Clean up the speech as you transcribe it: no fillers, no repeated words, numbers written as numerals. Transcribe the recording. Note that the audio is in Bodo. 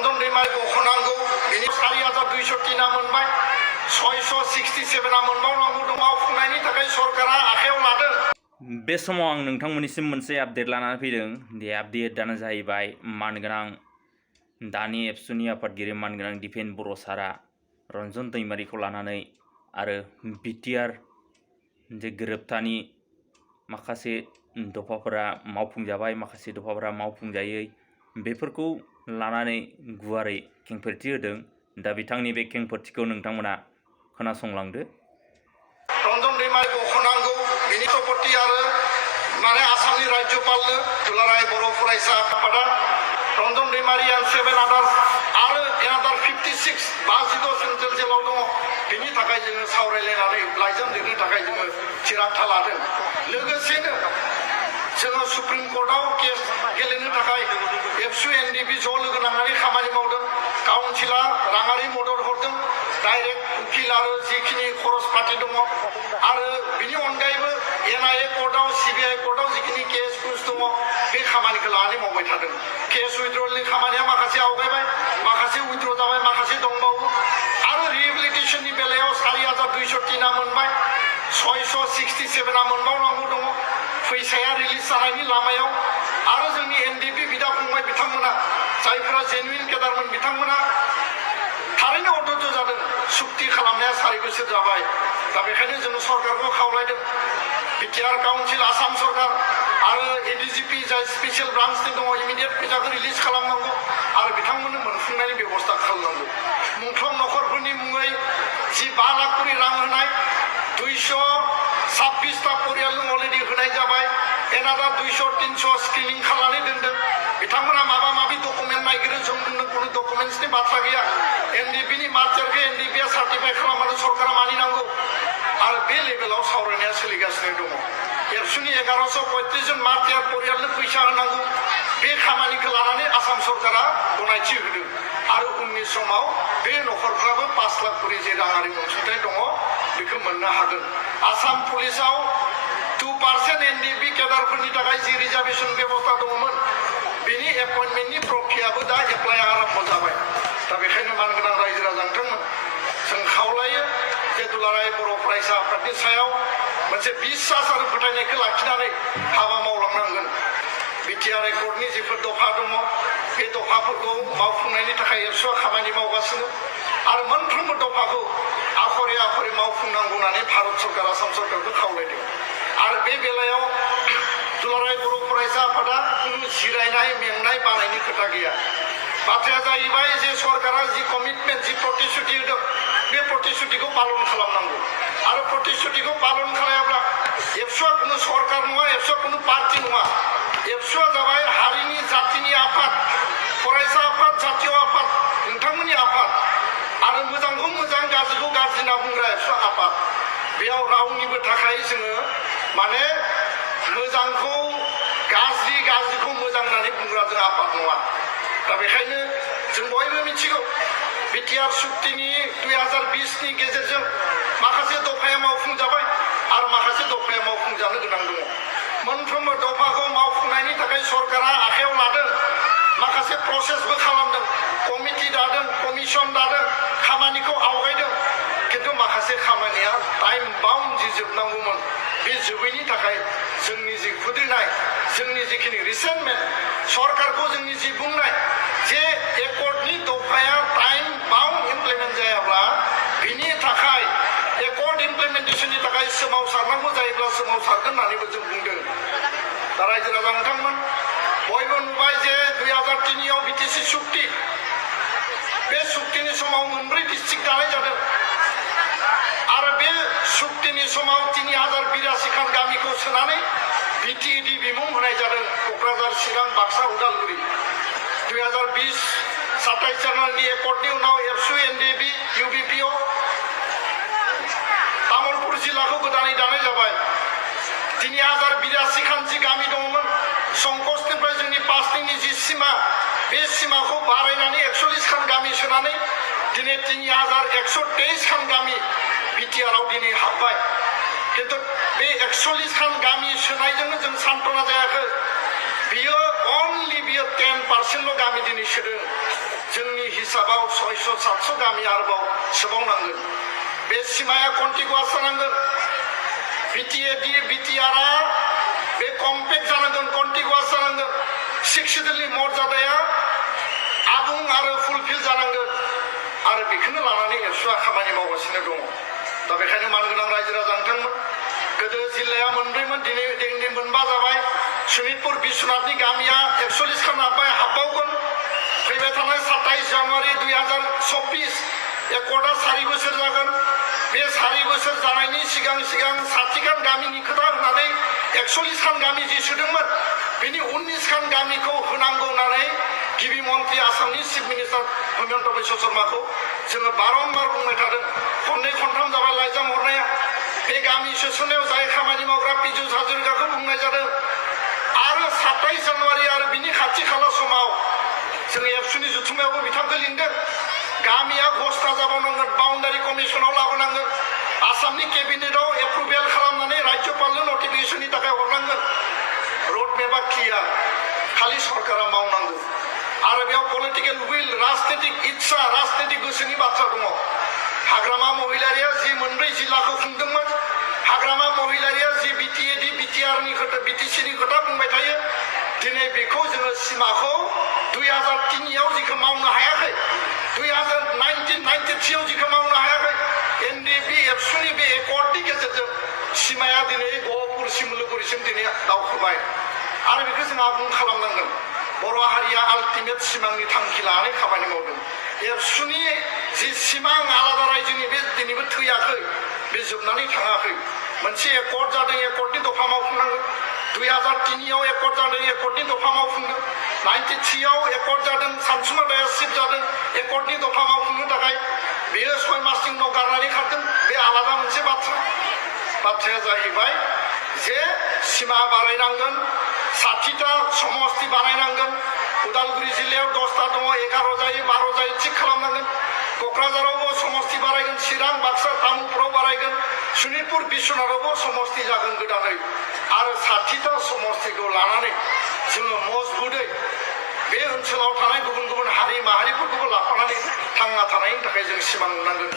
रन्जन दैमारि बख'नांगौ बेनि 4200 टिना मोनबाय 667 मोनबावनांगौ दं मावफुंनायनि थाखाय सरकारा आखायाव लादों। बे समाव आं नोंथांमोननिसिम मोनसे आपडेट लानानै फैदों। बे आपडेटआनो जाहैबाय मानगोनां दानि एबसुनि आफादगिरि मानगोनां दिपेन बर' सारा रन्जन दैमारिखौ लानानै आरो बिटिआर जे गोरोबथानि माखासे दफाफोरा मावफुंजाबाय माखासे दफाफोरा मावफुंजायै बेफोरखौ लानानै गुवारै खेंफोरथि होदों। दा बिथांनि बे खेंफोरथिखौ नोंथांमोना खोनासंलांदो। रन्जन दैमारि बख'नांगौ बेनि प्रपर्टी आरो माने आसामनि राज्यपालनो दुलाराय बर' फरायसा आफादा रन्जन दैमारि एन्ड 7 आदार्स आरो एनादार 56 52 सेन्ट्रेल जेलाव दङ बेनि थाखाय जोङो सावरायलायनानै लाइजाम लिरनो थाखाय जोङो थिरांथा लादों। लोगोसेनो जोङो सुप्रिम कर्टआव केस गेलेनो थाखाय एबसु एनडिपि ज' लोगो नांनानै खामानि मावदों। काउन्सिला राङारि मदद हरदों, डाइरेक्ट उकिल आरो जिखिनि खरस पाति दङ आरो बिनि अनगायैबो एनआइए कर्टआव सिबिआइ कर्टआव जिखिनि केस कुस दङ बे खामानिखौ लानानै मावबाय थादों। केस उइथड्रलनि खामानिया माखासे आवगायबाय, माखासे उइथड्र जाबाय, माखासे दंबावो आरो रिहेबिलिटेसननि बेलायाव 4200 टिना मोनबाय 667 मोनबावनांगौ दङ। फैसाया रिलिज जानायनि लामायाव आरो जोंनि एनडिपि बिदा फंबाय बिथांमोना जायफोरा जेनुइन केडारमोन बिथांमोना थारैनो अधैर्य जादों। सुक्ति खालामनाया 4 बोसोर जाबाय। दा बेखायनो जों सरकारखौ खावलायदों बिटिआर काउन्सिल आसाम सरकार आरो एडिजिपि जाय स्पेशल ब्रान्चनि दङ इमिडियेट फैसाखौ रिलिज खालामनांगौ आरो बिथांमोननो मोनफुंनायनि बेबस्था खालामनांगौ। मुंख्लं नखरफोरनि मुङै जि 5 लाख कोटी रां होनाय 226टा परियालनो अलरेडि होनाय जाबाय। एनादार 200-300 स्क्रिनिं खालामनानै दोनदों। बिथांमोना माबा माबि डकुमेन्ट नागिरो, जों बुंदों कुनु डकुमेन्ट्सनि बाथ्रा गैया। एनडिपिनि मार्चारखौ एनडिपिआ सार्टिफाइ खालामबानो सरकारा मानिनांगौ आरो बे लेभेलाव सावरायनाया सोलिगासिनो दङ। एबसुनि 1135 जन मार्चार परियालनो फैसा होनांगौ बे खामानिखौ लानानै आसाम सरकारा गनायथि होदों आरो उननि समाव बे नखरफ्राबो 5 लाख कोटी जे राङारि अनसुंथाइ दङ बेखौ मोननो हागोन। आसाम पुलिसाव 2% एनडिपि केडारफोरनि थाखाय जि रिजार्भेसन बेबस्था दङमोन बेनि एपइन्टमेन्टनि प्रक्रियाबो दा एप्लाइ आरम्भ जाबाय। दा बेखायनो मानगोनां रायजो राजा नोंथांमोन जों खावलायो जे दुलाराय बर' फरायसा आफादनि सायाव मोनसे बिसास आरो फोथायनायखौ लाखिनानै हाबा मावलांनांगोन। बिटिआर एकर्डनि जिफोर दफा दङ बे दफाफोरखौ मावफुंनायनि थाखाय एबसुआ खामानि मावगासिनो आरो मोनफ्रोमबो दफाखौ आखरे आखरे मावफुंनांगौ होननानै भारत सरकार आसाम सरकारखौ खावलायदों। आरो बे बेलायाव दुलाराय बर' फरायसा आफादा कुनु जिरायनाय मेंनाय बानायनि खोथा गैया। बाथ्राया जाहैबाय जे सरकारा जि कमिटमेन्ट जि प्रतिश्रुति होदों बे प्रतिश्रुतिखौ पालन खालामनांगौ आरो प्रतिश्रुतिखौ पालन खालामाब्ला एबसुआ कुनु सरकार नङा, एबसुआ कुनु पार्टी नङा। एबसुआ जाबाय हारिनि जातिनि आफाद, फरायसा आफाद, जातीय आफाद, नोंथांमोननि आफाद आरो मोजांखौ मोजां गाज्रिखौ गाज्रि होनना बुंग्रा एबसुआ आफाद। बेयाव रावनिबो थाखाय जोङो माने मोजांखौ गाज्रि, गाज्रिखौ मोजां होननानै बुंग्रा जों आफाद नङा। दा बेखायनो जों बयबो मिथिगौ बिटिआर सुक्तिनि 2020नि गेजेरजों माखासे दफाया मावफुंजाबाय आरो माखासे दफाया मावफुंजानो गोनां दङ। मोनफ्रोमबो दफाखौ मावफुंनायनि थाखाय सरकारा आखायाव लादों, माखासे प्रसेसबो खालामदों, कमिटि दादों, कमिसन दादों, खामानिखौ आवगायदों। खिन्थु माखासे खामानिया टाइम बाउन्ड जि जोबनांगौमोन बे जोबैनि थाखाय जोंनि जि खुद्रिनाय, जोंनि जिखिनि रिसेन्टमेन्ट, सरकारखौ जोंनि जि बुंनाय जे एकर्डनि दफाया टाइम बाउन्ड इमप्लिमेन्ट जायाब्ला बिनि थाखाय एकर्ड इमप्लिमेन्टेसननि थाखाय सोमावसारनांगौ जायोब्ला सोमावसारगोन होननानैबो जों बुंदों। दा रायजो राजा नोंथांमोन बयबो नुबाय जे 2003 आव बिटिसि सुक्ति, बे सुक्तिनि समाव 4 डिस्ट्रिक्ट दानाय जादों आरो बे सुक्तिनि समाव 3082 खान गामिखौ सोनानै बिटिइडि बिमुं होनाय जादों क'क्राझार, चिरां, बाक्सा, उदालगुरि। 2020 27 जानुवारिनि एकर्डनि उनाव एबसु एनडिपि इउबिपिअ तामुलपुर जिल्लाखौ गोदानै दानाय जाबाय। 3082 खान जि गामि दङमोन संकसनिफ्राय जोंनि पासनिनि जि सिमा बे सिमाखौ बारायनानै 41 खान गामि सोनानै दिनै 3123 खान गामि बिटिआरआव दिनै हाबबाय। खिन्थु बे 41 खान गामि सोनायजोंनो जों सान्त्वना जायाखै। बियो अनलि बियो 10% गामि दिनै सोदों। जोंनि हिसाबाव 600-700 गामि आरोबाव सोबावनांगोन बे सिमाया कन्टिगुवास जानांगोन बिटिआरआ बे कम्पेक्ट जानांगोन कन्टिगुवास जानांगोन 6 सिडुलनि मर्यादाया आबुं आरो फुलफिल जानांगोन आरो बेखौनो लानानै एबसुआ खामानि मावगासिनो दङ दा बेखायनो मानगोनां रायजो राजा नोंथांमोन गोदो जिल्लाया मोनब्रैमोन दिनै मोनबा जाबाय शनितपुर बिश्वनाथनि गामिया 41 खान हाबबावगोन फैबाय थानाय 27 जानुवारि 2024 एकर्डआ 4 बोसोर जागोन बे 4 बोसोर जानायनि सिगां 60 खान गामिनि खोथा होनानै 41 खान गामि जि सोदोंमोन बेनि 19 खान गामिखौ होनांगौ होननानै गिबि मन्त्रि आसामनि चिफ मिनिस्टार हेमन्त बिश्व शर्माखौ जोङो बारम्बार बुंबाय थादों खननै खनथाम जाबाय लाइजाम हरनाया बे गामि सोसननायाव जाय खामानि मावग्रा पीयूष हाजरिकाखौ बुंनाय जादों आरो 27 जानुवारि आरो बिनि खाथि खाला समाव जोङो एबसुनि जथुम्मायावबो बिथांखौ लिंदों गामिया घोषणा जाबावनांगोन बाउन्डारि कमिसनाव लाबोनांगोन आसामनि केबिनेटआव एप्रुभेल खालामनानै राज्यपालनो नटिफिकेसननि थाखाय हरनांगोन रोड मेपआ क्लियार खालि सरकारा मावनांगौ आरो बेयाव पलिटिकेल उइल राजनीतिक इच्छा राजनीतिक गोसोनि बाथ्रा दङ हाग्रामा महिलारिया जि मोनब्रै जिल्लाखौ खुंदोंमोन हाग्रामा महिलारिया जि बिटिआरनि खोथा बिटिसिनि खोथा बुंबाय थायो दिनै बेखौ जोङो सिमाखौ 2003 आव जिखौ मावनो हायाखै 1993 आव जिखौ मावनो हायाखै एनडिपि एबसुनि बे एकर्डनि गेजेरजों सिमाया दिनै गहपुरसिम मुलुगुरिसिम दिनै दावखोबाय आरो बेखौ जों आबुं खालामनांगोन बर' हारिया आल्टिमेट सिमांनि थांखि लानानै खामानि मावदों एबसुनि जि सिमां आलादा रायजोनि बे दिनैबो थैयाखै बे जोबनानै थाङाखै मोनसे एकर्ड जादों एकर्डनि दफा मावफुंनांगोन 2003 आव एकर्ड जादों एकर्डनि दफा मावफुंदों 93 आव एकर्ड जादों सानसुमा दाया सिफ जादों एकर्डनि दफा मावफुंनो थाखाय बेयो 6 मासनि उनाव गारनानै खारदों बे आलादा मोनसे बाथ्राया जाहैबाय जे सिमा बारायनांगोन 60टा समस्ति बानायनांगोन उदालगुरि जिल्लायाव 10टा दङ 11 जायो 12 जायो थिग खालामनांगोन क'क्राझारावबो समस्ति बारायगोन चिरां बाक्सा तामुलपुराव बारायगोन शनितपुर बिश्वनाथावबो समस्ति जागोन गोदानै आरो 60टा समस्तिखौ लानानै जोङो मजबुतै बे ओनसोलाव थानाय गुबुन गुबुन हारि माहारिफोरखौबो लाफानानै थांना थानायनि थाखाय जों सिमां नुनांगोन